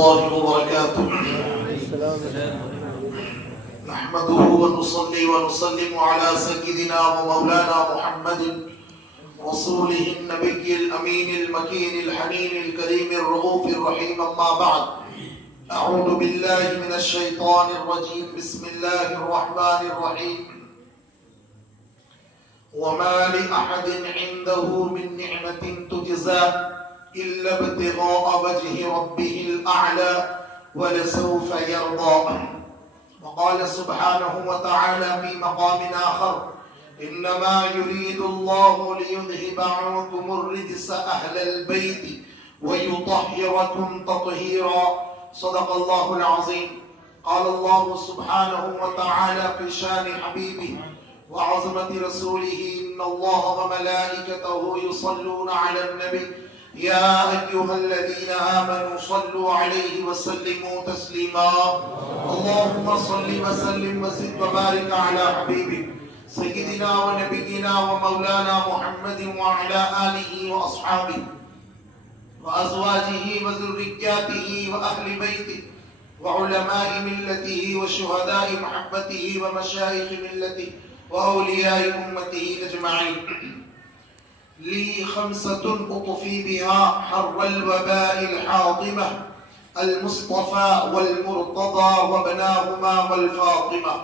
الله وبركاته. نحمده ونصلي ونسلم على سيدنا ومولانا محمد رسوله النبي الأمين المكين الحنين الكريم الرؤوف الرحيم. أما بعد، أعوذ بالله من الشيطان الرجيم. بسم الله الرحمن الرحيم. وما لأحد عنده من نعمة تجزى إلا ابتغاء وجه ربه الأعلى ولسوف يرضى. وقال سبحانه وتعالى في مقام آخر: إنما يريد الله ليذهب عنكم الرجس أهل البيت ويطهركم تطهيرا. صدق الله العظيم. قال الله سبحانه وتعالى في شان حبيبه وعظمة رسوله: إن الله وملائكته يصلون على النبي يا أيها الذين آمنوا صلوا عليه وسلموا تسليما. اللهم صل وسلم وزد وبارك على حبيبك سيدنا ونبينا ومولانا محمد وعلى آله وأصحابه وأزواجه وذرياته وأهل بيته وعلماء ملته وشهداء محبته ومشايخ ملته وأولياء أمته أجمعين. لي خمسة أطفي بها حر الوباء الحاطمة: المصطفى والمرتضى وابناهما والفاطمة.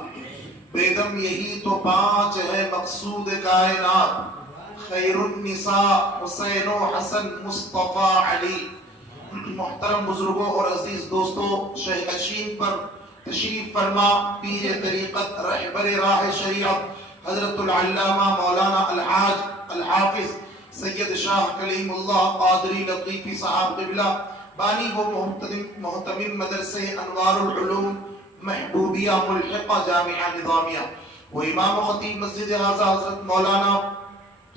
بیگم یہی تو پانچ ہے مقصود کائنات: خیر النساء حسین و حسن مصطفیٰ علی. محترم بزرگوں اور عزیز دوستوں، شہ نشین پر تشریف فرما پیر طریقت رہبر راہ شریعت حضرت العلامہ مولانا الحاج الحافظ سید شاہ کلیم اللہ قادری لطیفی صاحب قبلہ، بانی و محتمم مدرسے انوار العلوم محبوبیہ ملحقہ جامعہ نظامیہ، وہ امام و خطیب مسجد اعظم حضرت مولانا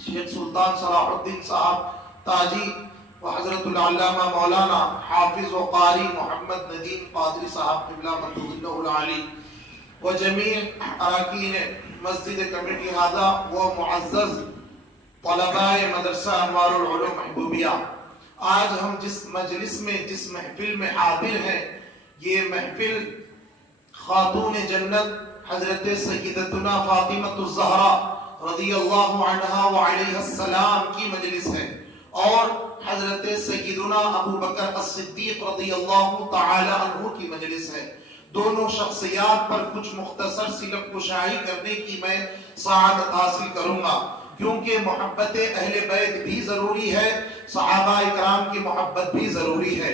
شیخ سلطان صلاح الدین صاحب تاجی، و حضرت العلامہ مولانا حافظ و قاری محمد ندیم قادری صاحب قبلہ مدد اللہ العالی، و جمیع اراکین مسجد کمیٹی ہذا و معزز طلباء مدرسہ انوار العلوم محبوبیہ. آج ہم جس مجلس میں جس محفل میں حاضر ہیں، یہ محفل خاتون جنت حضرت سیدتنا فاطمہ الزہرا رضی اللہ عنہا وعلیہ السلام کی مجلس ہے، اور حضرت سیدنا ابو بکر الصدیق رضی اللہ تعالی عنہ کی مجلس ہے. دونوں شخصیات پر کچھ مختصر سی لب کشائی کرنے کی میں سعادت حاصل کروں گا، کیونکہ محبت اہل بیت بھی ضروری ہے، صحابہ اکرام کی محبت بھی ضروری ہے.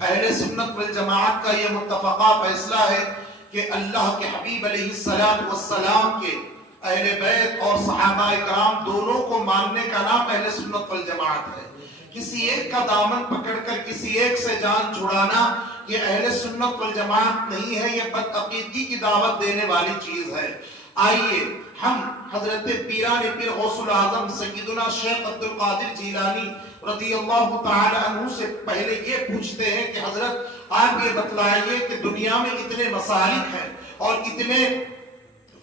اہل سنت والجماعت کا یہ متفقہ فیصلہ ہے کہ اللہ کے حبیب علیہ السلام کے اہل بیت اور صحابہ اکرام دونوں کو ماننے کا نام اہل سنت والجماعت ہے. کسی ایک کا دامن پکڑ کر کسی ایک سے جان چھڑانا یہ اہل سنت والجماعت نہیں ہے، یہ بدعقیدگی کی دعوت دینے والی چیز ہے. آئیے ہم حضرت پیران پیر غوث العظم سیدنا شیخ عبد القادر جیلانی رضی اللہ تعالی عنہ سے پہلے یہ پوچھتے ہیں کہ حضرت آپ یہ بتلائیے کہ دنیا میں اتنے مسالک ہیں اور اتنے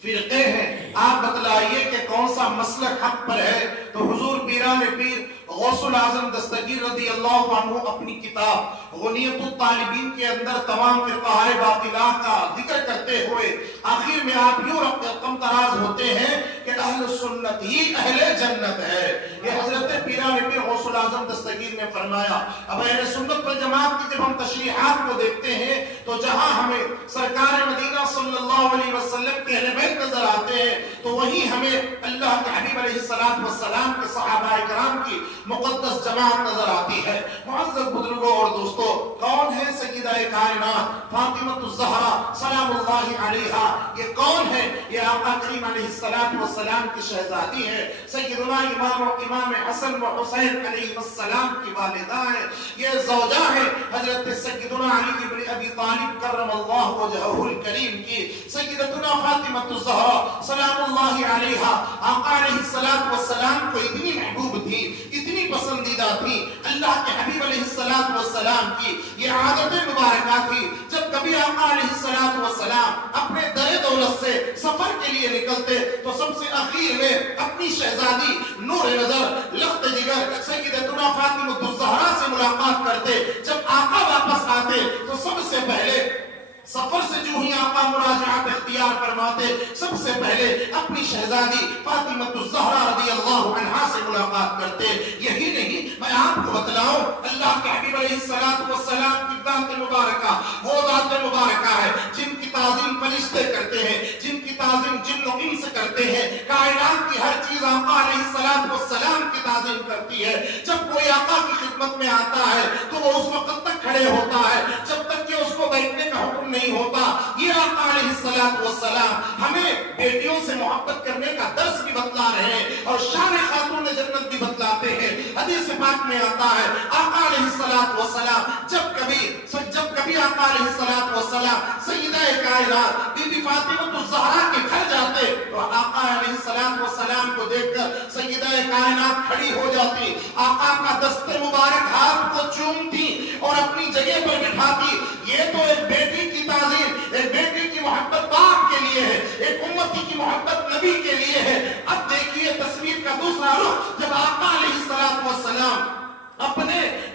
فرقے ہیں، آپ بتلائیے کہ کون سا مسلک حق پر ہے. تو حضور پیران پیر غوث العظم دستگیر رضی اللہ عنہ اپنی کتاب غنیت الطالبین کے اندر تمام فرقہ باطلہ کا ذکر کرتے ہوئے آخر میں آپ یوں رقم تراز ہوتے ہیں کہ اہل سنت ہی اہل جنت ہے. یہ حضرت پیران پیر غوث العظم دستگیر نے فرمایا. اب اہل سنت والجماعت کی جب ہم تشریحات کو دیکھتے ہیں تو جہاں ہمیں سرکار مدینہ صلی اللہ علیہ وسلم کے اہل بیت نظر آتے ہیں تو وہیں ہمیں اللہ کے حبیب علیہ السلام کے صحابہ کرام کی مقدس جماعت نظر آتی ہے. معزز بزرگوں اور دوستو، کون ہے سیدہ کائنات فاطمہ الزہرا سلام اللہ علیہا؟ یہ کون ہے؟ یہ آقا کریم علیہ السلام کی شہزادی ہے. سیدنا امام حسن و حسین علیہ السلام کی والدہ ہے. یہ زوجہ ہے حضرت سیدنا علی بن ابی طالب کرم اللہ وجہہ الکریم کی. سیدتنا فاطمہ الزہرا سلام اللہ علیہا آقا علیہ السلام کو اتنی محبوب تھی، اتنی پسندیدہ تھی. اللہ کے حبیب علیہ السلام کی یہ عادت مبارکہ تھی، جب کبھی آقا علیہ السلام اپنے در دولت سے سفر کے لیے نکلتے تو سب سے اخیر میں اپنی شہزادی نور نظر لخت جگر سیدتنا فاطمہ الزہرا سے ملاقات کرتے. جب آقا واپس آتے تو اختیار فرماتے سب سے پہلے اپنی شہزادی فاطمہ الزہرا رضی اللہ عنہا سے ملاقات کرتے. یہی نہیں میں آپ کو بتلاؤں اللہ کے حبیب علیہ السلام کی ذات مبارکہ وہ ذات مبارکہ ہے جن کی تعظیم فرشتے کرتے ہیں, جن کی تعظیم جن و انس کرتے ہیں. کائنات کی ہر چیز آقا علیہ السلام کی تعظیم کرتی ہے. جب کوئی آقا کی خدمت میں آتا ہے تو وہ اس وقت تک کھڑے ہوتا ہے جب تک کہ اس کو بیٹھنے کا حکم نہیں ہوتا. یہ آقا علیہ السلام ہمیں بیٹیوں سے محبت کرنے کا درس بھی بتلا رہے ہیں اور شان خاتون جنت بھی بتلاتے ہیں. حدیث پاک میں آتا ہے آقا علیہ السلام جب کبھی آقا علیہ السلام سیدہ کائنات بی بی فاطمہ الزہرا کے گھر جاتے تو آقا علیہ السلام کو دیکھ کر سیدہ کائنات کھڑی ہو جاتی, آقا کا دست مبارک ہاتھ کو چومتی اور اپنی جگہ پر بٹھاتی. یہ تو ایک بیٹی کی تعظیم, ایک بیٹی کی محبت باپ کے لیے ہے, ایک امتی کی محبت نبی کے لیے ہے. اب دیکھیے تصویر کا دوسرا رخ, جب آقا علیہ السلام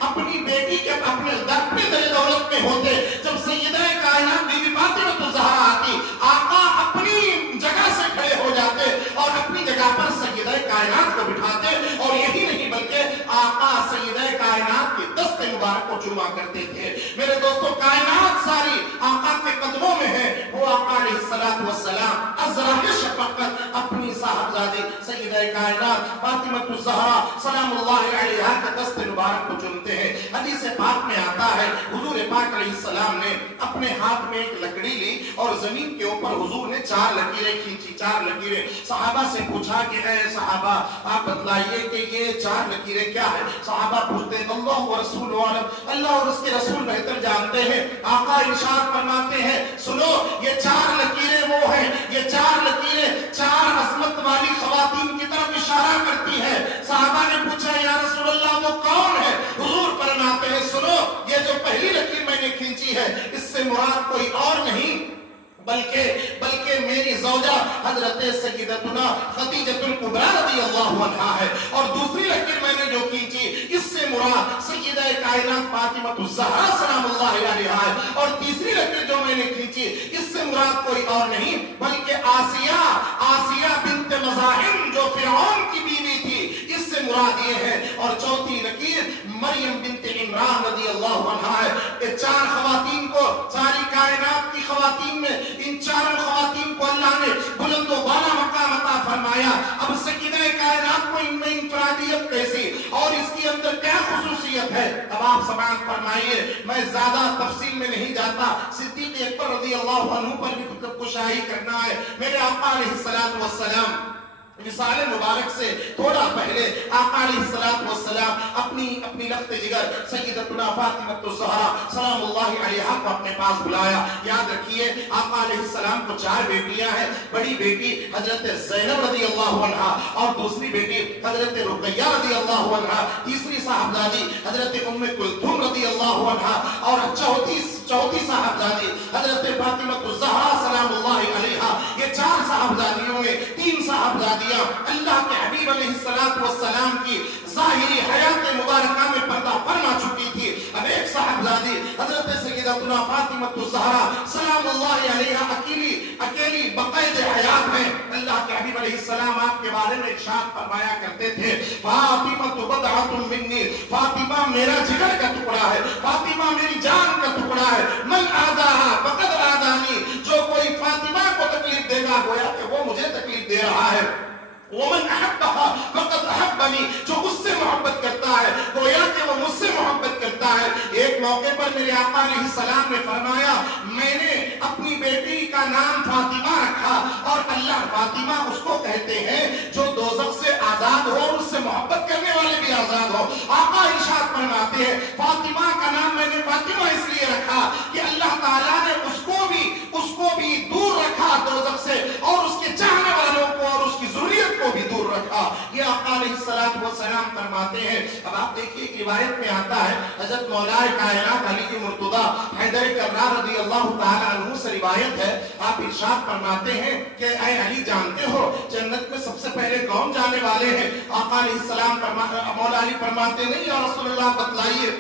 اپنی بیٹی کے اپنے در دولت میں ہوتے, جب سیدہ کائنات بی بی فاطمہ الزہرا آتی, آقا اپنی جگہ سے کھڑے ہو جاتے اور اپنی جگہ پر سیدہ کائنات کو بٹھاتے. اور یہی نہیں بلکہ آقا سیدہ کائنات کی دست مبارک کو چوما کرتے تھے. میرے دوستو کائنات ساری آقا کے قدموں میں ہے. وہ آقا علیہ السلام ازرا شفقت اپنی صاحبزادی سیدہ کائنات فاطمہ الزہرا سلام اللہ علیہا کے دست مبارک کو چنتے ہیں. حدیث پاک میں آتا ہے حضور پاک علیہ السلام نے اپنے ہاتھ میں ایک لکڑی لی اور زمین کے اوپر حضور نے 4 لکیریں کھینچی. 4 لکیریں. صحابہ سے پوچھا کہ اے صحابہ آپ بتلائیے کہ یہ 4 لکیریں کیا ہے. صحابہ پوچھتے ہیں اللہ و رسول عالم, اللہ اور اس کے رسول بہتر جانتے ہیں. آقا ارشاد فرماتے ہیں سنو یہ 4 لکیریں وہ ہیں, یہ 4 لکیریں 4 عظمت والی خواتین کی طرف اشارہ کرتی ہے. صحابہ نے پوچھا یا رسول اللہ وہ کون ہے. حضور فرماتے ہیں سنو یہ جو پہلی لکیر میں نے کھینچی ہے اس سے مراد کوئی اور نہیں بلکہ میری زوجہ حضرت سیدتنا خدیجہ الکبریٰ رضی اللہ عنہا ہے. اور دوسری لکیر میں نے جو کھینچی اس سے مراد سیدہ کائنات فاطمہ الزہرا سلام اللہ علیہا ہے. اور تیسری لکیر جو میں نے کھینچی اس سے مراد کوئی اور نہیں بلکہ آسیہ بنت مزاحم جو فرعون کی بیوی تھی اس سے مراد یہ ہے. اور چوتھی لکیر مریم بنت عمران رضی اللہ عنہا ہے. یہ 4 خواتین کو ساری کائنات کی خواتین میں ان 4 خواتین کو اللہ نے بلند و بالا مقام عطا فرمایا. اب سیدہ کائنات کو ان میں انفرادیت کیسی اور اس کے اندر کیا خصوصیت ہے اب آپ سماعت فرمائیے. میں زیادہ تفصیل میں نہیں جاتا, صدیق اکبر رضی اللہ عنہ پر بھی کشائی کرنا ہے. میرے آقا علیہ السلام وصال مبارک سے تھوڑا پہلے آقا علیہ السلام اپنی لخت جگر سیدتنا فاطمہ الزہرا سلام اللہ علیہا کو اپنے پاس بلایا. یاد رکھیے آقا علیہ السلام کو 4 بیٹیاں ہیں. بڑی بیٹی حضرت زینب رضی اللہ عنہا اور دوسری بیٹی حضرت رقیہ رضی اللہ عنہا, تیسری صاحبزادی حضرت ام کلثوم رضی اللہ عنہا اور چوتھی صاحبزادی حضرت فاطمہ الزہرا سلام اللہ علیہا. یہ 4 صاحبزادیوں میں 3 صاحبزادیاں اللہ کے حبیب علیہ السلام کی ظاہری حیات مبارکہ میں پردہ فرما چکی تھی. اب ایک صاحبزادی حضرت سیدتنا فاطمہ الزہرا سلام اللہ علیہا اکیلی بقید حیات میں. اللہ کے حبیب علیہ السلام آپ کے بارے میں ارشاد فرمایا کرتے تھے فاطمہ بضعۃ منی, فاطمہ میرا جگر کا ٹکڑا ہے, فاطمہ میری جان کا ٹکڑا ہے. من آذاہا فقد آذانی, جو کوئی فاطمہ کو تکلیف دے گا گویا کہ وہ مجھے تکلیف دے رہا ہے. ومن احبها فقد احبنی, جو اس سے محبت کرتا ہے گویا کہ وہ مجھ سے محبت کرتا ہے. ایک موقع پر میرے آقا علیہ السلام نے فرمایا میں نے اپنی بیٹی کا نام فاطمہ رکھا اور اللہ فاطمہ اس کو کہتے ہیں جو دوزخ سے آزاد ہو اور اس سے محبت کرنے والے بھی آزاد ہو. آقا ارشاد فرماتے ہیں فاطمہ کا نام میں نے فاطمہ اس لیے رکھا کہ اللہ تعالیٰ نے اس کو بھی دور رکھا دوزخ سے اور اس کے چاہنے والوں کو اور اس کی ذریت کو بھی دور رکھا. یہ آقا علیہ السلام فرماتے ہیں. اب آپ دیکھیے ایک روایت میں آتا ہے حضرت مولا کائنات علی مرتضیٰ حیدر کرار رضی اللہ تعالیٰ عنہ سے روایت ہے. آپ ارشاد فرماتے ہیں کہ اے علی جانتے ہو جنت میں سب سے پہلے کون جانے والے ہیں. آقا علیہ السلام مولا علی فرماتے نہیں یا رسول اللہ بتلائیے.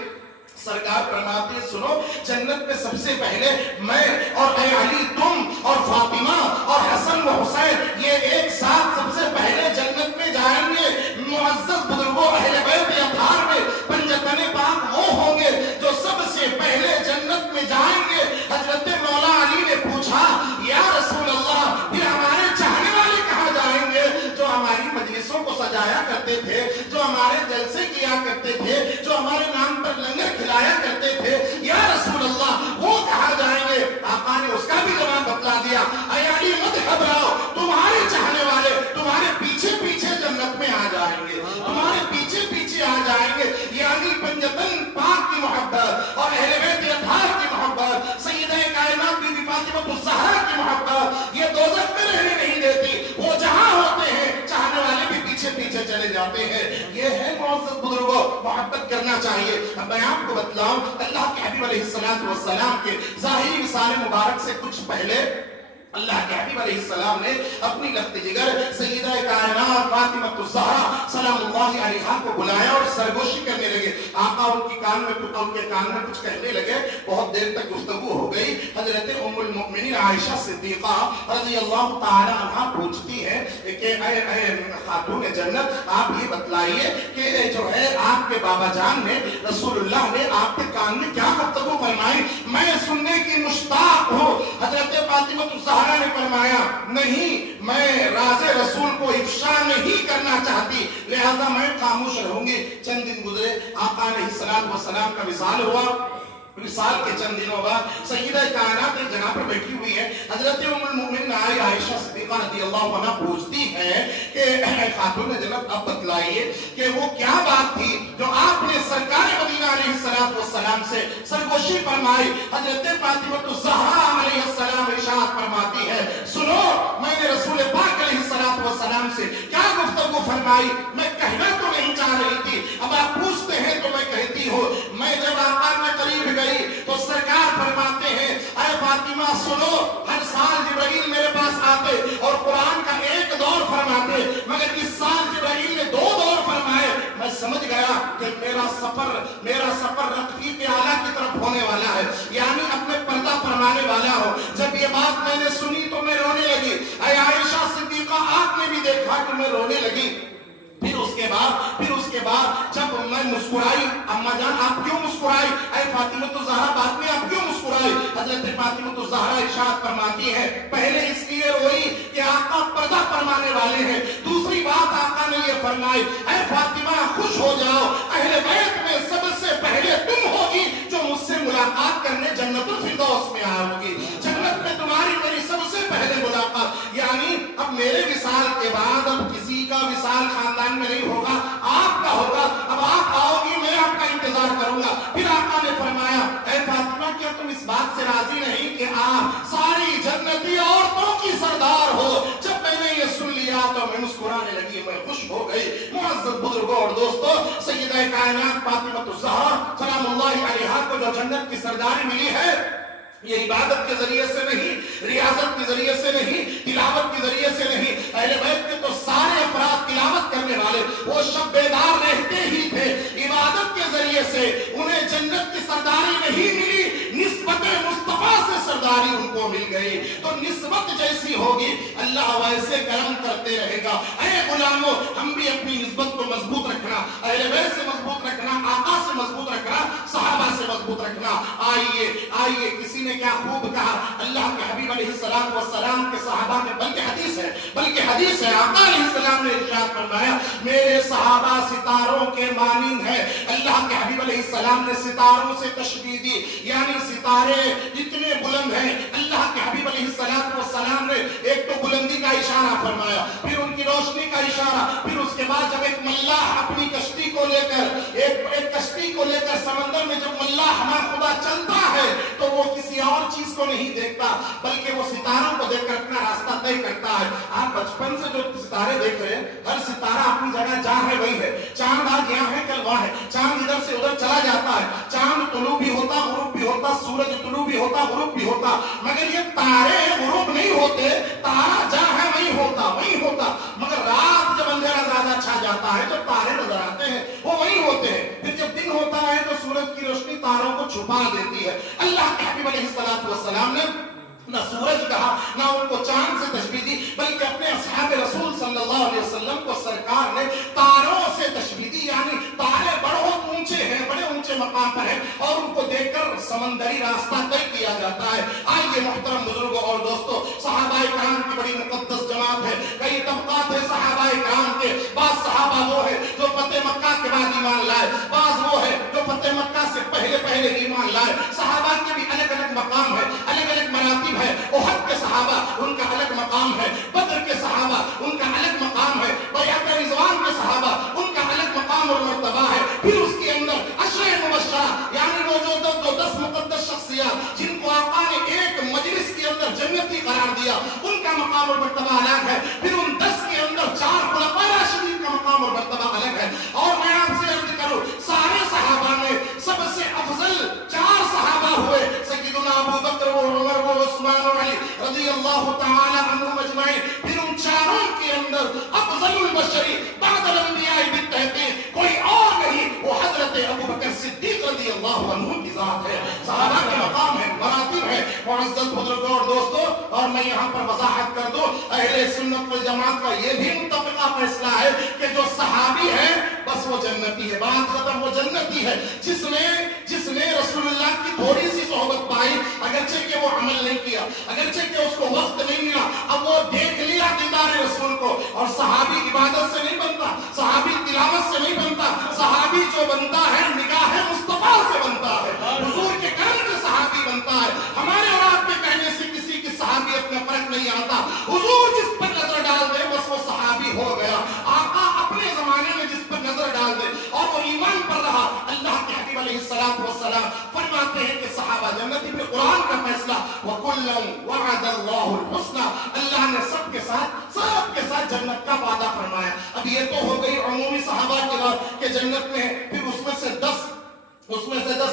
سرکار فرماتے ہیں سنو جنت میں سب سے پہلے میں اور اے علی تم اور فاطمہ اور حسن و حسین یہ ایک ساتھ سب سے پہلے جنت میں جائیں گے. معزز بزرگوں اہل بیت اطہار میں پنجتن پاک وہ ہوں گے جو سب سے پہلے جنت میں جائیں گے. حضرت مولا علی نے پوچھا یا رسول اللہ پھر ہمارے چاہنے والے کہاں جائیں گے جو ہماری مجلسوں کو سجایا کرتے تھے, جو ہمارے جلسے کیا کرتے تھے, جو ہمارے نام پر لنگر کھلایا کرتے تھے, یا رسول اللہ وہ کہاں جائیں گے؟ آقا نے اس کا بھی جواب بتلا دیا, اے علی مت گھبراؤ, تمہارے چاہنے والے تمہارے پیچھے پیچھے جنت میں آ جائیں گے, تمہارے پیچھے پیچھے آ جائیں گے. یعنی پنجتن پاک کی محبت اور اہل بیت اطہار کی محبت, سیدہ کائنات بی بی فاطمہ الزہرا کی محبت یہ دوزخ میں رہنے نہیں دیتی. وہ جہاں ہوتے ہیں چاہنے والے بھی پیچھے پیچھے چلے جاتے ہیں. یہ ہے معزز بزرگوں, محبت کرنا چاہیے. اب میں آپ کو بتلاؤں اللہ کے حبیب علیہ السلام کے ظاہری مثال مبارک سے کچھ پہلے اللہ کے حبیب علیہ السلام نے اپنی لخت جگر سیدہ کائنات فاطمہ الزہرا سلام اللہ علیہا کو بلایا اور سرگوشی کرنے لگے. آقا ان کے کان میں کچھ کہنے لگے. بہت دیر تک گفتگو ہو گئی. حضرت ام المؤمنین عائشہ صدیقہ رضی اللہ تعالی عنہا پوچھتی ہے کہ اے خاتون جنت آپ یہ بتلائیے کہ جو ہے آپ کے بابا جان نے رسول اللہ نے آپ کے کان میں کیا گفتگو فرمائی, میں سننے کی مشتاق ہوں. حضرت فاطمہ الزہرا نے فرمایا نہیں, میں راز رسول کو افشا نہیں کرنا چاہتی, لہذا میں خاموش رہوں گی. چند دن گزرے, آقا علیہ السلام کا وصال ہوا. وصال کے چند دنوں بعد سیدہ کائنات ایک جگہ پر بیٹھی ہوئی ہے. حضرت ام المؤمنین عائشہ صدیقہ رضی اللہ عنہا پوچھتی ہے کہ خاتون جنت اب بتلائیے کہ وہ کیا بات تھی جو آپ نے سرکار مدینہ علیہ السلام سے سرگوشی فرمائی. حضرت فاطمہ الزہرا علیہ السلام ارشاد فرماتی ہے سنو میں نے رسول پاک علیہ السلام سے کیا گفتگو فرمائی. میں کہنا تو نہیں چاہ رہی تھی, اب آپ پوچھتے ہیں تو میں کہتی ہوں. میں جب آقا کے قریب گئی تو سرکار فرماتے ہیں اے فاطمہ سنو, ہر سال جبرائیل میرے پاس آتے اور قرآن کا ایک دور فرماتے, مگر اس سال جبرائیل نے 2 دور فرمائے. میں سمجھ گیا کہ میرا سفر رفیق اعلیٰ کی طرف ہونے والا ہے, یعنی اپنے پردہ فرمانے والا ہو. جب یہ بات میں نے سنی تو میں رونے لگی. اے عائشہ صدیقہ آپ نے بھی دیکھا کہ میں رونے لگی. پھر اس کے بعد جب میں مسکرائی, اما جان آپ کیوں مسکرائی؟ اے فاطمہ الزہرا بات میں آپ کیوں مسکرائی؟ حضرت فاطمہ الزہرا ارشاد فرماتی ہے پہلے اس لیے روئی کہ آقا پردہ فرمانے والے ہیں. دوسری بات آقا نے یہ فرمائی اے فاطمہ خوش ہو جاؤ, اہل بیت میں سب سے پہلے تم ہوگی جو مجھ سے ملاقات کرنے جنت الفردوس میں آئے ہوگی. جنت میں تمہاری میری سب سے پہلے ملاقات. یعنی اب میرے وصال کے بعد اب کسی کا وصال خاندان میں نہیں ہوگا, آپ کا ہوگا. اب آپ آؤ گی, میں آپ کا انتظار کروں گا. پھر آقا نے فرمایا اے فاطمہ کیا تم اس بات سے راضی نہیں کہ آپ ساری جنتی عورتوں کی سردار ہو؟ جب میں نے یہ سن لیا تو میں مسکرانے لگی, میں خوش ہو گئی. معزز بزرگوں اور دوستوں, سیدہ کائنات فاطمہ الزہرا سلام اللہ علیہا کو جو جنت کی سرداری ملی ہے یہ عبادت کے ذریعے سے نہیں, ریاضت کے ذریعے سے نہیں, تلاوت کے ذریعے سے نہیں. اہل بیت کے تو سارے افراد تلاوت کرنے والے وہ شب بیدار رہتے ہی تھے. عبادت کے ذریعے سے انہیں جنت کی سرداری نہیں ملی, نسبت مصطفیٰ سے سرداری ان کو مل گئی. تو نسبت جیسی ہوگی اللہ ویسے کرم کرتے رہے گا. اے غلاموں, ہم بھی اپنی نسبت کو مضبوط رکھنا, اہل بیت سے مضبوط رکھنا, آقا سے مضبوط رکھنا, صحابہ سے مضبوط رکھنا. آئیے کسی نے کیا خوب کہا, اللہ کے حبیب علیہ السلام کے صحابہ میں بلکہ حدیث ہے آقا علیہ السلام نے ارشاد فرمایا میرے صحابہ ستاروں کے مانند ہے. اللہ کے حبیب علیہ السلام نے ستاروں سے تشبیہ دی, یعنی ستارے اتنے بلند ہیں. اللہ کے حبیب علیہ السلام نے ایک تو بلندی کا اشارہ فرمایا, پھر ان کی روشنی کا اشارہ, پھر اس کے بعد جب ایک ملاح اپنی کشتی کو لے کر ایک کشتی کو لے کر سمندر میں جب ملاح ہمارا خدا چلتا ہے تو وہ کسی اور چیز کو نہیں دیکھتا بلکہ وہ ستاروں کو دیکھ کر اپنا راستہ طے کرتا ہے. آپ بچپن سے جو ستارے دیکھ رہے ہیں, ہر ستارہ اپنی جگہ جہاں ہے وہی ہے. چاند آج یہاں ہے کل وہاں ہے, چاند ادھر سے ادھر چلا جاتا ہے. چاند طلوع بھی ہوتا غروب بھی ہوتا, سورج طلوع بھی ہوتا غروب بھی ہوتا, مگر یہ تارے غروب نہیں ہوتے. تارا جہاں ہے وہی ہوتا, مگر رات جب اندھیرا زیادہ چھا جاتا ہے جو تارے نظر آتے ہیں وہ وہی ہوتے ہیں. پھر جب دن ہوتا ہے تو سورج کی روشنی تاروں کو چھپا دیتی ہے. اللہ کے حبیب علیہ السلام نے نہ سورج کہا نہ ان کو چاند سے تشبیہ دی، بلکہ اپنے اصحاب رسول صلی اللہ علیہ وسلم کو سرکار نے تاروں سے تشبیہ دی. یعنی تارے بڑے اونچے ہیں، بڑے اونچے مقام پر ہیں اور ان کو دیکھ کر سمندری راستہ طے کیا جاتا ہے. آئیے محترم بزرگوں اور دوستوں، صحابہ کرام کی بڑی مقدس جماعت ہے. کئی طبقات ہیں صحابہ کرام کے. بعض صحابہ وہ ہے جو فتح مکہ کے بعد ایمان لائے، بعض وہ ہے جو فتح مکہ سے پہلے ایمان لائے. صحابہ کے بھی الگ الگ مقام ہے، الگ الگ مراتب ہے. احد کے صحابہ ان کا الگ مقام ہے، بدر کے صحابہ ان کا الگ مقام ہے، بیعت رضوان کے صحابہ ان کا الگ مقام اور مرتبہ ہے. پھر اس کے اندر عشرہ مبشرہ یعنی وہ جو 10 مقدس شخصیات جن کو آقا نے ایک مجلس کے اندر جنتی قرار دیا، ان کا مقام اور مرتبہ الگ ہے. پھر ان 10 کے اندر 4 خلفائے راشدین کا مقام اور مرتبہ الگ ہے. اور میں آپ سے عرض کروں، سارے صحابہ میں سب سے افضل 4 صحابہ ہوئے سیدنا ابو بکر و عمر و عثمان و علی رضی اللہ تعالی عنہم اجمعین. پھر ان چاروں کے اندر افضل البشری بعد الانبیاء بالتحقیق کوئی اور نہیں، وہ حضرت ابو بکر صدیق رضی اللہ عنہ کی ذات ہے. صحابہ کے مقام ہے، مراتب ہے. معزز بزرگوں اور دوستوں، اور میں یہاں پر وضاحت کر دوں، اہل سنت والجماعت کا یہ بھی متفقہ فیصلہ ہے کہ جو صحابی ہے بس وہ جنتی ہے. بات ختم، وہ جنتی ہے. جس نے رسول اللہ کی تھوڑی سی صحبت پائی، اگرچہ کہ وہ عمل نہیں کیا، اگرچہ کہ اس کو وقت نہیں ملا، اب وہ دیکھ لیا دیدار رسول کو. اور صحابی عبادت سے نہیں بنتا، صحابی تلاوت سے نہیں بنتا، صحابی جو بنتا ہے نگاہ مصطفیٰ سے بنتا ہے، حضور کے کرم سے صحابی بنتا ہے. ہمارے اور آپ کے کہنے سے کسی کی صحابیت میں فرق نہیں آتا. حضور جس پر نظر ڈال دے بس وہ صحابی ہو گیا. آقا اپنے زمانے میں جس پر نظر ڈال دے اور وہ ایمان پر رہا، اللہ کے حبیب علیہ السلام فرماتے ہیں کہ صحابہ جنتی. پھر قرآن کا فیصلہ وَكُلًّا وَعَدَ اللَّهُ الْحُسْنَى، اللہ نے سب کے ساتھ جنت کا وعدہ فرمایا. اب یہ تو ہو گئی عمومی صحابہ کی بات کہ جنت میں. پھر اس میں سے 10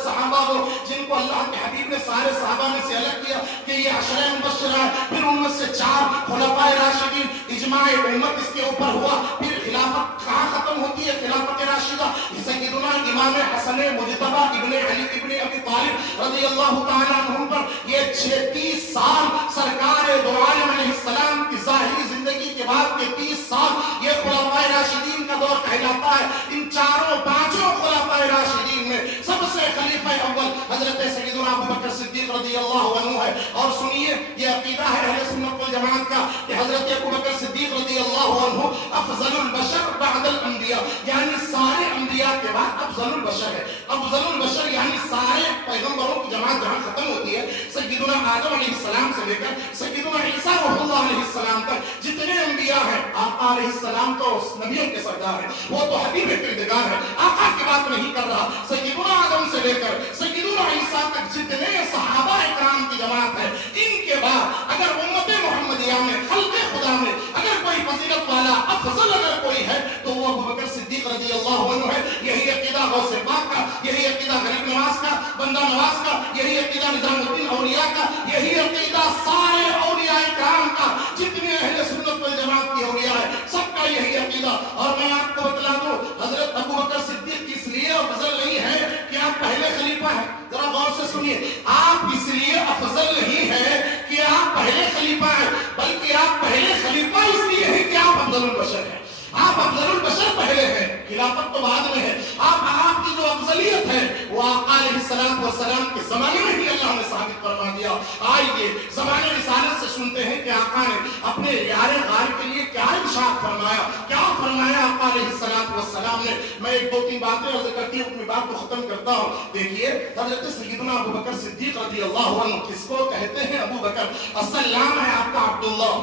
صحابہ ہو جن کو اللہ کے حبیب نے سارے صحابہ میں سے الگ کیا کہ یہ عشرہ مبشرہ ہے. پھر ان میں سے 4 خلفائے راشدین، اجماع امت اس کے اوپر ہوا. پھر خلافت کہاں ختم ہوتی ہے؟ خلافت راشدہ سیدنا امام حسن مجتبی ابن علی ابن ابی طالب رضی اللہ تعالی عنہ پر یہ 36 سال سرکار دو عالم علیہ السلام کی ظاہری زندگی کے بعد کے 30 سال یہ خلفائے راشدین کا دور کہلاتا ہے. ان 5 خلفائے راشدین میں سب سے خلیفہ اول حضرت سیدنا ابو بکر صدیق رضی اللہ عنہ ہے. اور سنیے، یہ عقیدہ ہے اہل سنت والجماعت کا کہ حضرت ابو بکر صدیق رضی اللہ عنہ افضل البشر بعد الانبیاء، یعنی سارے انبیاء کے بعد افضل البشر ہے. افضل البشر یعنی سارے پیغمبروں کی جماعت جہاں ختم ہوتی ہے، سیدنا آدم علیہ السلام سے لے کر سیدنا عیسیٰ رحمہ اللہ علیہ السلام تک جتنے انبیاء ہیں، آقا علیہ السلام تو نبیوں کے سردار ہیں، وہ تو حبیب کردگار ہے. آقا کی بات نہیں کر رہا. سیدنا آدم سے لے کر سیدنا عیسیٰ تک جتنے صحابہ اکرام کی جماعت ہے، ان کے بعد اگر امت محمدیہ میں خلق خدا میں اگر کوئی فضیلت والا افضل اگر کوئی ہے تو وہ ابو بکر صدیق رضی اللہ عنہ ہے. یہی عقیدہ غوث پاک کا، یہی عقیدہ غریب نواز کا، بندہ نواز کا، یہی عقیدہ نظام الدین اولیاء کا، یہی عقیدہ سارے اولیاء کرام کا، جتنے اہل سنت والجماعت کی اولیاء ہے سب کا یہی عقیدہ. اور میں آپ کو بتلا دوں، حضرت ابو بکر صدیق اس لیے افضل نہیں ہے کہ آپ پہلے خلیفہ ہیں. ذرا غور سے سنیے، آپ اس لیے افضل نہیں ہے کہ آپ پہلے خلیفہ ہیں، بلکہ آپ پہلے خلیفہ اس لیے ہیں کہ آپ افضل البشر ہیں. آپ افضل البشر پہلے ہیں، خلافت تو بعد میں ہے. آپ کی جو افضلیت ہے وہ آقا علیہ السلام کے زمانے میں ہی اللہ نے ثابت فرما دیا. آئیے زمانے رسالت سے سنتے ہیں کہ آقا نے اپنے یار غار کے لیے کیا ارشاد فرمایا، کیا فرمایا آقا علیہ السلام نے. میں 2-3 باتیں عرض کرتی ہوں، اپنی بات کو ختم کرتا ہوں. دیکھیے، حضرت سیدنا ابو بکر صدیق رضی اللہ عنہ کس کو کہتے ہیں؟ ابو بکر. اصل نام ہے آپ کا عبداللہ.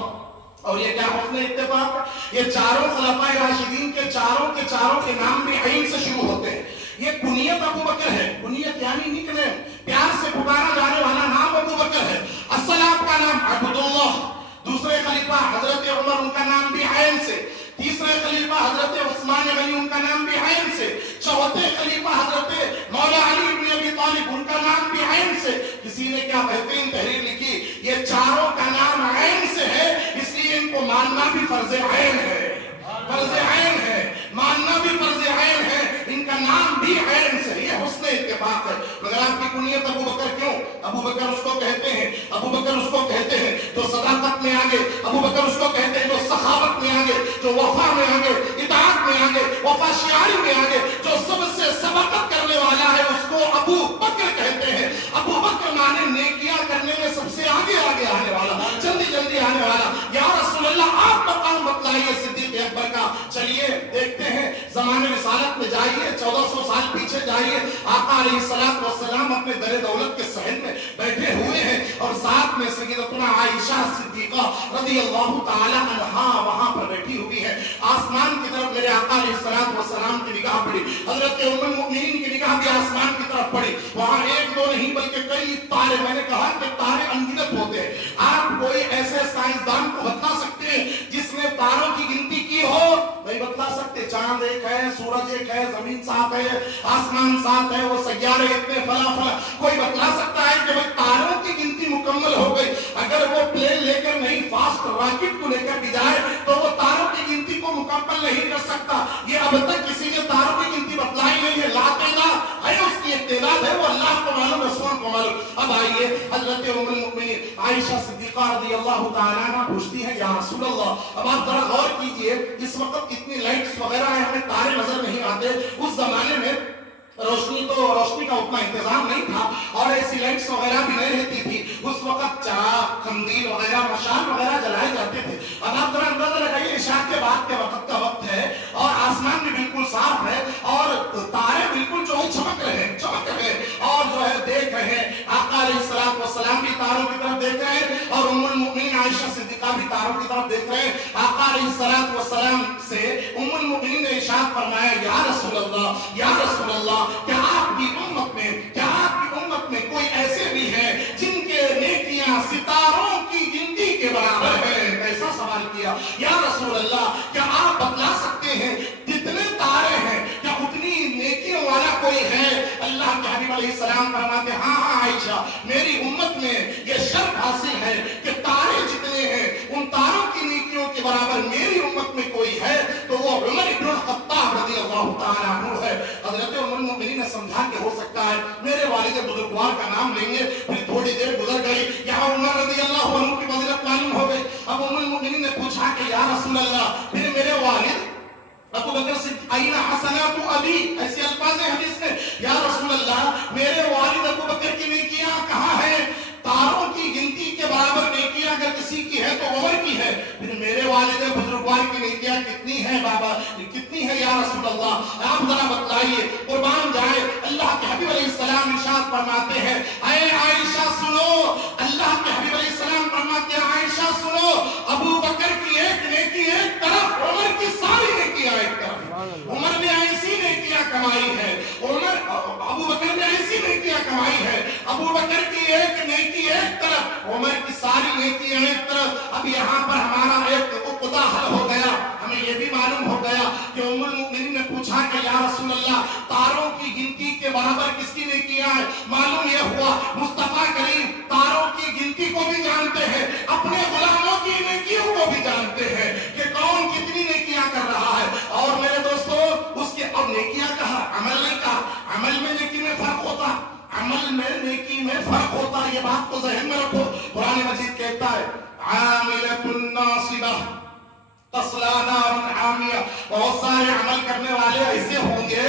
اور یہ کیا حسن اتفاق، یہ 4 خلفائے راشدین کے چاروں کے نام بھی عین سے شروع ہوتے ہیں. یہ کنیت ابو بکر ہے، کنیت یعنی نک نیم، پیار سے پکارا جانے والا نام ابو بکر ہے. اصل آپ کا نام عبداللہ. دوسرے خلیفہ حضرت عمر، ان کا نام بھی عین سے. تیسرے خلیفہ حضرت عثمان غنی، ان کا نام بھی عین سے. چوتھے خلیفہ حضرت مولا علی ابن ابی طالب، ان کا نام بھی عین سے. کسی نے کیا بہترین تحریر لکھی، یہ 4 کا نام عین سے ہے، اس لیے ان کو ماننا بھی فرض عین ہے. فرض عین ہے، ماننا بھی فرض عین ہے. ان کا نام بھی عین سے. یہ بکر اس کو کہتے ہیں، ابو بکر اس کو کہتے ہیں جو صداقت میں آگے، ابو بکر اس کو کہتے ہیں جو سخاوت میں آگے، جو وفا میں آگے، اطاعت میں آگے، وفا شیاری میں آگے، جو سب سے سبقت کرنے والا ہے اس کو ابو بکر کہتے ہیں۔ ابو بکر مانے نیکیاں کرنے میں سب سے آگے آنے والا، جلدی جلدی آنے والا۔ یا رسول اللہ آپ مقام بتلائیے صدیق اکبر کا۔ چلیے دیکھتے ہیں زمانے رسالت میں جائیے، 1400 سال پیچھے جائیے، آقا علیہ الصلوۃ والسلام اپنے در دولت کے صحن میں بیٹھے ہوئے ہیں اور ساتھ میں سیدتنا عائشہ صدیقہ رضی اللہ تعالی عنہا وہاں پر بیٹھی ہوئی ہے۔ آسمان کی طرف میرے آقا علیہ الصلوۃ والسلام کی نگاہ پڑی، حضرت ام المؤمنین کی نگاہ بھی آسمان کی طرف پڑی۔ وہاں ایک دو نہیں بلکہ کئی تارے، میں نے کہا کہ تارے انگنت ہوتے ہیں۔ آپ کوئی ایسے سائنسدان کو بتلا سکتے ہیں جس نے تاروں کی گنتی کی ہو؟ نہیں بتلا سکتے۔ چاند ایک ہے، سورج ایک ہے، زمین صاف ہے، آسمان صاف ہے، وہ سیارے اتنے فلاں فلاں، کوئی بتلا سکتا ہے کہ بھئی تاروں کی گنتی مکمل ہو گئی؟ اگر وہ پلین لے کر نہیں، فاسٹ راکٹ کو لے کر بھی جائے تو وہ تاروں کی گنتی کو مکمل نہیں کر سکتا۔ یہ اب تک کسی نے تاروں کی گنتی بتلائی نہیں ہے۔ لا تعداد ہے اس کی تعداد ہے، وہ اللہ کو معلوم، رسول کو معلوم۔ اب آئیے حضرت ام المؤمنین عائشہ صدیقہ رضی اللہ تعالیٰ عنہ پوچھتی ہے یا رسول اللہ، اب آپ ذرا غور کیجئے، اس وقت اتنی لائٹس وغیرہ ہیں، ہمیں تارے نظر نہیں آتے۔ اس زمانے میں روشنی کا اتنا انتظام نہیں تھا اور ایسی لائٹس وغیرہ بھی نہیں رہتی تھی۔ اس وقت چراغ، قندیل وغیرہ، مشال وغیرہ جلائے جاتے تھے۔ اب آپ ذرا اندازہ لگائیے، عشاء کے بعد کے وقت کا وقت ہے اور آسمان بھی بالکل صاف ہے اور تارے بالکل جو ہے چمک رہے ہیں اور جو ہے دیکھ رہے ہیں۔ آقا علیہ الصلوۃ والسلام بھی تاروں کی طرف دیکھ رہے ہیں اور ام المؤمنین عائشہ صدیقہ بھی تاروں کی طرف دیکھ رہے ہیں۔ آقا علیہ الصلوۃ والسلام سے ام المؤمنین نے ارشاد فرمایا یا رسول اللہ، کیا آپ کی امت میں کوئی ایسے بھی ہیں جن کے نیکیاں ستاروں کی گنتی کے برابر ہے؟ ایسا سوال کیا، یا رسول اللہ کیا آپ بتلا سکتے ہیں جتنے تارے ہیں کیا اتنی نیکیوں والا کوئی ہے؟ اللہ کے حبیب علیہ السلام فرماتے ہاں عائشہ، میری امت میں یہ شرف حاصل ہے کہ تارے جتنے ہیں ان تاروں کی نیکیوں کے برابر میری امت میں کوئی ہے تو وہ عمر بن الخطاب رضی اللہ تعالیٰ عنہ ہے۔ حضرت ام المؤمنین نے سمجھا کہ ہو سکتا ہے میرے والد بزرگوار کا نام لیں گے، پھر تھوڑی دیر گزر گئی، یہاں عمر رضی اللہ عنہ کی فضیلت معلوم ہو گئی۔ اب ام المؤمنین نے پوچھا کہ یا رسول اللہ، پھر میرے والد ابو بکر صدیق این حسنات ابی، ایسے الفاظ ہیں حدیث میں، یا رسول اللہ میرے والد ابو بکر کی نیکیاں کہاں ہیں؟ تاروں کی گنتی کے برابر نیکیاں اگر کسی کی ہے تو عمر کی ہے، پھر میرے والد بزرگوار کی نیکیاں کتنی ہیں بابا، کتنی ہے یا رسول اللہ؟ آپ ذرا بتلائیے، قربان جائے۔ اللہ کے حبیب علیہ السلام ارشاد فرماتے ہیں اے عائشہ سنو، اللہ کے حبیب علیہ السلام فرماتے ہیں عائشہ سنو، ابو بکر کی ایک نیکی ایک طرف، عمر کی ساری نیکیاں ایک طرف۔ عمر نے ایسی نیکیاں کمائی ہے، ابو بکر نے ایسی نیکیاں کمائی ہے، ابو بکر کی ایک نیکی ایک طرف، عمر کی ساری نیکیاں ایک طرف۔ اب یہاں پر ہمارا ایک عقدہ حل ہو گیا، ہمیں یہ بھی معلوم ہو گیا کہ ام المؤمنین نے پوچھا کہ یا رسول اللہ تاروں کی گنتی کے برابر کس کی نیکیاں ہیں؟ معلوم یہ ہوا مصطفیٰ کریم تاروں کی گنتی کو بھی جانتے ہیں، اپنے غلاموں کی نیکیوں کو بھی جانتے ہیں کہ کون کتنی نیکیاں کر رہا ہے۔ اور میرے دوستو اس کے اب نیکیاں کہا، عمل نہیں کہا۔ عمل میں نیکی میں فرق ہوتا، عمل میں نیکی میں فرق ہوتا، یہ بات کو ذہن میں رکھو۔ قرآن مجید کہتا ہے عاملۃ ناصبہ تصلی نارا حامیہ، بہت سارے عمل کرنے والے ایسے ہوں گے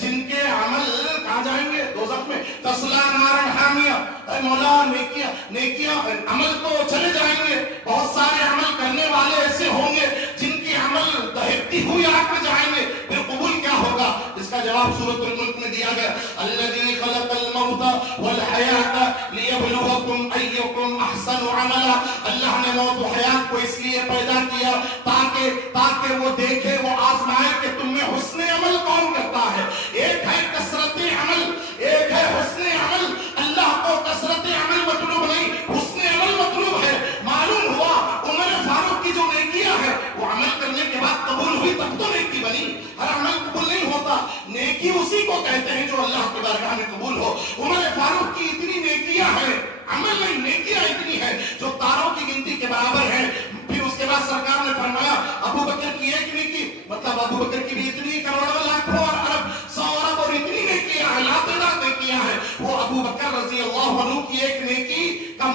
جن کے عمل کہاں جائیں گے؟ دوزخ میں۔ تصلی نارا حامیہ، اے مولا نیکیاں عمل تو چلے جائیں گے، بہت سارے عمل کرنے والے ایسے ہوں گے جن کی عمل دہکتی ہوئی آگ میں جائیں گے، پھر قبول کیا ہوگا؟ اس کا جواب سورۃ الملک میں دیا گیا الذی خلق الموت والحیات لیبلوکم ایکم احسن عملا۔ اللہ نے موت و حیات کو اس لیے پیدا کیا تاکہ وہ دیکھے، وہ آزمائے کہ تم میں حسن عمل کون کرتا ہے۔ ایک ہے کثرت عمل، ایک ہے حسن عمل۔ اللہ کو کثرت عمل مطلوب نہیں، حسن عمل مطلوب ہے۔ معلوم ہوا عمر فاروق کی جو نیکیاں ہیں وہ عمل کرنے کے بعد قبول ہوئی تب تو نیکی بنی، ہر عمل قبول نہیں ہوتا۔ نیکی اسی کو کہتے ہیں جو اللہ کی بارگاہ میں قبول ہو۔ عمر فاروق کی اتنی نیکیاں ہیں، عمل نہیں نیکیاں اتنی ہیں جو تاروں کی گنتی کے برابر ہیں۔ پھر اس کے بعد سرکار نے فرمایا ابو بکر کی ایک نیکی، مطلب ابو بکر کی بھی اتنی کروڑوں لاکھوں اور ارب 100 ارب اور اتنی نیکیاں ہیں، لا تعداد نیکیاں ہیں، وہ ابو بکر رضی اللہ عنہ کی ایک نیکی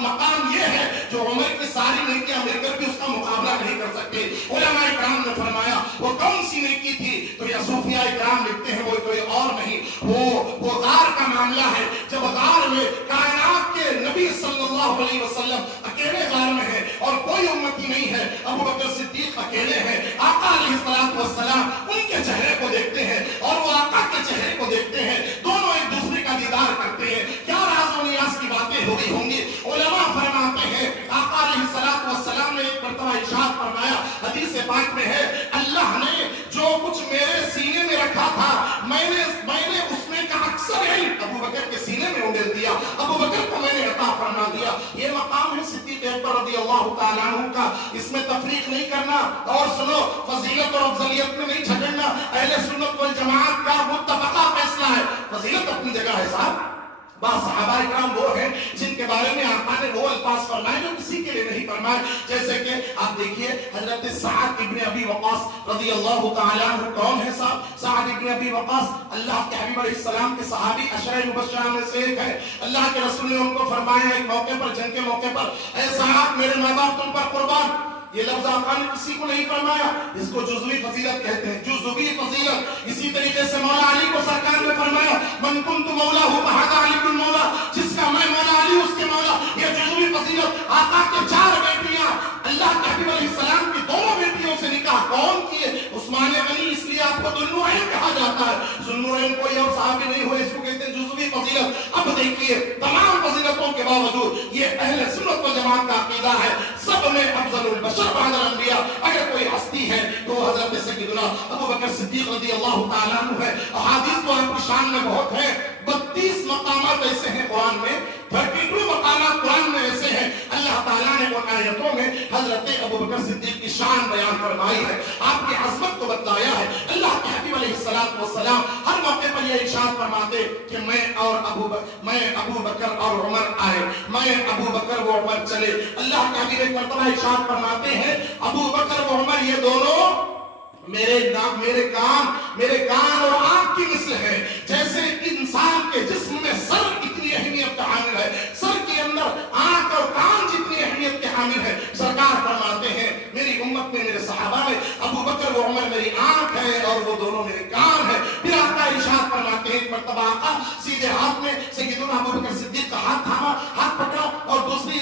مقام یہ ہے جو عمر کی ساری نیکیاں مل کر بھی اس کا مقابلہ نہیں کر سکتے. علماء کرام نے فرمایا وہ کون سی نیکی تھی؟ تو یہ صوفیاء کرام لکھتے ہیں وہ کوئی اور نہیں، وہ غار کا معاملہ ہے. جب غار میں کائنات کے نبی صلی اللہ علیہ وسلم اکیلے غار میں ہیں اور کوئی امتی نہیں ہے، ابو بکر صدیق اکیلے ہیں، آقا علیہ السلام ان کے چہرے کو دیکھتے ہیں اور وہ آقا کے چہرے کو دیکھتے ہیں، دونوں ایک دوسرے کا دیدار کرتے ہیں. کیا راز و نیاز کی باتیں ہوئی ہوں گی. علماء فرماتے ہیں آقا علیہ السلام نے ایک مرتبہ ارشاد فرمایا، حدیث پاک میں ہے، اللہ نے جو کچھ میرے سینے میں رکھا تھا میں نے اس میں کا اکثر علم ابو بکر کے سینے میں اڈیل دیا، ابو بکر کو میں نے عطا فرما دیا. یہ مقام ہے صدیق اکبر رضی اللہ تعالیٰ عنہ کا. اس میں تفریق نہیں کرنا. اور سنو، فضیلت اور افضلیت میں نہیں جھگڑنا. اہل سنت والجماعت کا متفقہ فیصلہ ہے، فضیلت اپنی جگہ ہے صاحب. بعض صحابہ کرام وہ ہیں جن کے بارے میں آقا نے وہ الفاظ فرمائے جو کسی کے لیے نہیں فرمائے. جیسے کہ آپ دیکھیے حضرت سعد ابن ابی وقاص رضی اللہ تعالیٰ عنہ کون ہے صاحب؟ سعد ابن ابی وقاص اللہ کے حبیب علیہ السلام کے صحابی عشرہ مبشرہ میں سے ایک ہے. اللہ کے رسول نے ان کو فرمایا ایک موقع پر، جنگ کے موقع پر، اے سعد میرے ماں باپ تم پر قربان. یہ لفظ آقا نے کسی کو نہیں فرمایا. اس کو جزوی فضیلت کہتے ہیں، جزوی فضیلت. اسی طریقے سے مولا علی کو سرکار نے فرمایا من کنت مولا ہو فہذا علی بن مولا، جس کا میں مولا علی اس کے مولا. یہ جزوی فضیلت. آقا کے 4 بیٹیاں اللہ کے حبیب علیہ السلام کی 2 بیٹیوں سے نکاح کون کیے؟ عثمان غنی. اس لیے آپ کو ذوالنورین کہا جاتا ہے. ذوالنورین کوئی اور صحابی نہیں ہوئے، اس کو کہتے ہیں جزوی فضیلت. اب دیکھیے تمام فضیلتوں کے باوجود یہ اہل سنت والجماعت کا عقیدہ ہے سب میں افضل البشر بعد الانبیاء اگر کوئی ہستی ہے تو حضرت سیدنا ابو بکر صدیق رضی اللہ تعالیٰ عنہ ہے. احادیث تو آپ کی شان میں بہت ہے. 32 مقامات ایسے ہیں قرآن میں، 32 مقامات قرآن میں ایسے ہیں. اللہ تعالیٰ نے ان آیتوں میں حضرت ابو بکر صدیق کی شان بیان فرمائی ہے، آپ کی عظمت کو بتلایا ہے. اللہ کے حبیب علیہ السلام ہر موقع پر یہ ارشاد فرماتے کہ میں ابو بکر اور عمر آئے، میں ابو بکر و عمر چلے. اللہ کے حبیب ایک مرتبہ ارشاد فرماتے ہیں ابو بکر و عمر یہ دونوں میرے کان اور آنکھ کی مثل ہے. جیسے انسان کے جسم میں سر اتنی اہمیت کا حامل ہے، سر کے اندر آنکھ اور کان جتنی اہمیت کے حامل ہے. سرکار فرماتے ہیں میری امت میں، میرے صحابہ میں ابو بکر و عمر میری آنکھ ہے اور وہ دونوں میرے کان ہے. پھر آقا ارشاد فرماتے ہیں ایک مرتبہ آقا سیدھے ہاتھ میں سیدنا ابو بکر صدیق کا ہاتھ تھاما، ہاتھ پکڑا اور دوسرے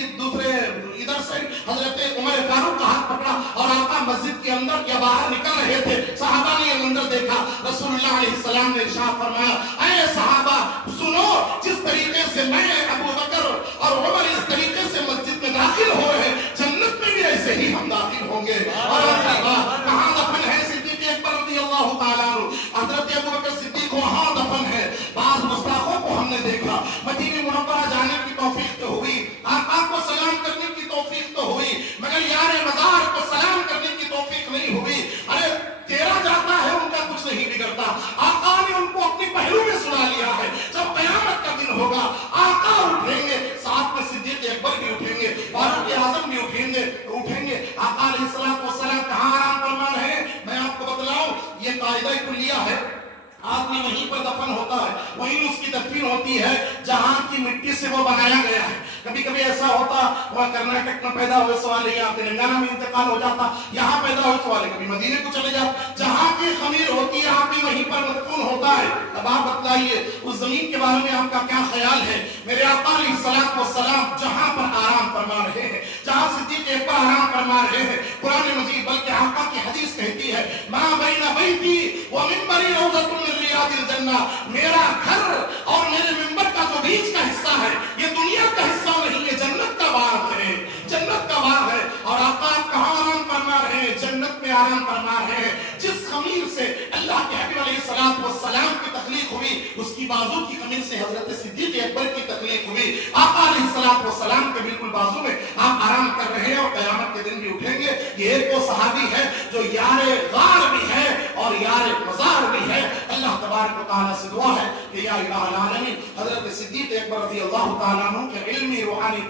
ادھر سے حضرت عمر فاروق کا ہاتھ پکڑا اور آقا مسجد کے اندر یا باہر نکل رہے تھے. صحابہ نے یہ منظر دیکھا. رسول اللہ علیہ السلام نے ارشاد فرمایا اے صحابہ سنو، جس طریقے سے میں ابو بکر اور عمر اس طریقے سے مسجد میں داخل ہو رہے ہیں، جنت میں بھی ایسے ہی ہم داخل ہوں گے. اور کہاں دفن ہے صدیق اکبر رضی اللہ تعالیٰ عنہ؟ حضرت ابو بکر صدیق وہاں دفن ہے. بعض گستاخوں کو ہم نے دیکھا مدینہ منورہ جانے کی توفیق تو ہوئی، آقا کو سلام کرنے کی توفیق تو ہوئی، مگر یار مزار کو سلام کرنے کی توفیق نہیں ہوئی. ارے تیرا جاتا ہے ان کا کچھ نہیں بگڑتا. آقا نے ان کو اپنے پہلو میں سنا لیا ہے. جب قیامت کا دن ہوگا آقا اٹھیں گے، ساتھ میں صدیق اکبر بھی اٹھیں گے، فاروق اعظم بھی اٹھیں گے. آقا علیہ السلام کہاں آرام فرما رہے ہیں؟ میں آپ کو بتلاؤں، یہ قاعدہ کلیہ ہے. آدمی وہیں پر دفن ہوتا ہے، وہیں اس کی تدفین ہوتی ہے جہاں کی مٹی سے وہ بنایا گیا ہے. کبھی کبھی ایسا ہوتا وہ کرناٹک میں پیدا ہوئے سوال ہے، یہاں تلنگانہ میں انتقال ہو جاتا، یہاں پیدا ہوئے سوال ہے، کبھی مدینے کو چلے جاتا. جہاں کی خمیر ہوتی ہے آدمی وہیں پر مدفون ہوتا ہے. اب آپ بتلائیے اس زمین کے بارے میں آپ کا کیا خیال ہے؟ میرے آقا علیہ السلام جہاں پر آرام فرما رہے ہیں، جہاں صدیق اکبر آرام فرما رہے ہیں، قرآن مجید بلکہ آقا کی حدیث کہتی ہے ما بین بیتی و منبری روضۃ من ریاض الجنہ، میرا گھر اور میرے منبر کا جو بیچ کا حصہ ہے یہ دنیا کا حصہ نہیں ہے، جنت کا باغ ہے، جنت کا باغ ہے. اور آقا کہاں آرام فرما رہے ہیں؟ جنت میں آرام فرما رہے ہیں. جس خمیر سے اللہ کے حبیب علیہ السلام کی تخلیق ہوئی اس کی بازو کی خمیر سے حضرت صدیق اکبر کی تخلیق ہوئی. آقا علیہ السلام کے بالکل بازو میں آپ آرام کر رہے ہیں اور قیامت کے دن بھی اٹھیں گے. یہ ایک وہ صحابی ہے جو یار غار بھی ہے اور یار مزار بھی ہے. اللہ تبارک و تعالیٰ سے دعا ہے کہ یا الہ العالمین حضرت صدیق اکبر رضی اللہ تعالیٰ عنہ کے علمی روحانی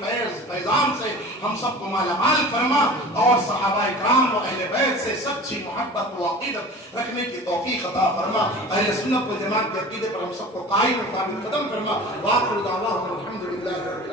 فیضان سے ہم سب کو مالا مال فرما اور صحابہ کرام و اہل بیت سے سچی محبت و عقیدت رکھنے کی توفیق عطا فرما. اہل سنت و جماعت کے عقیدے پر ہم سب کو قائم و ثابت قدم فرما. وآخر دعواہم الحمدللہ.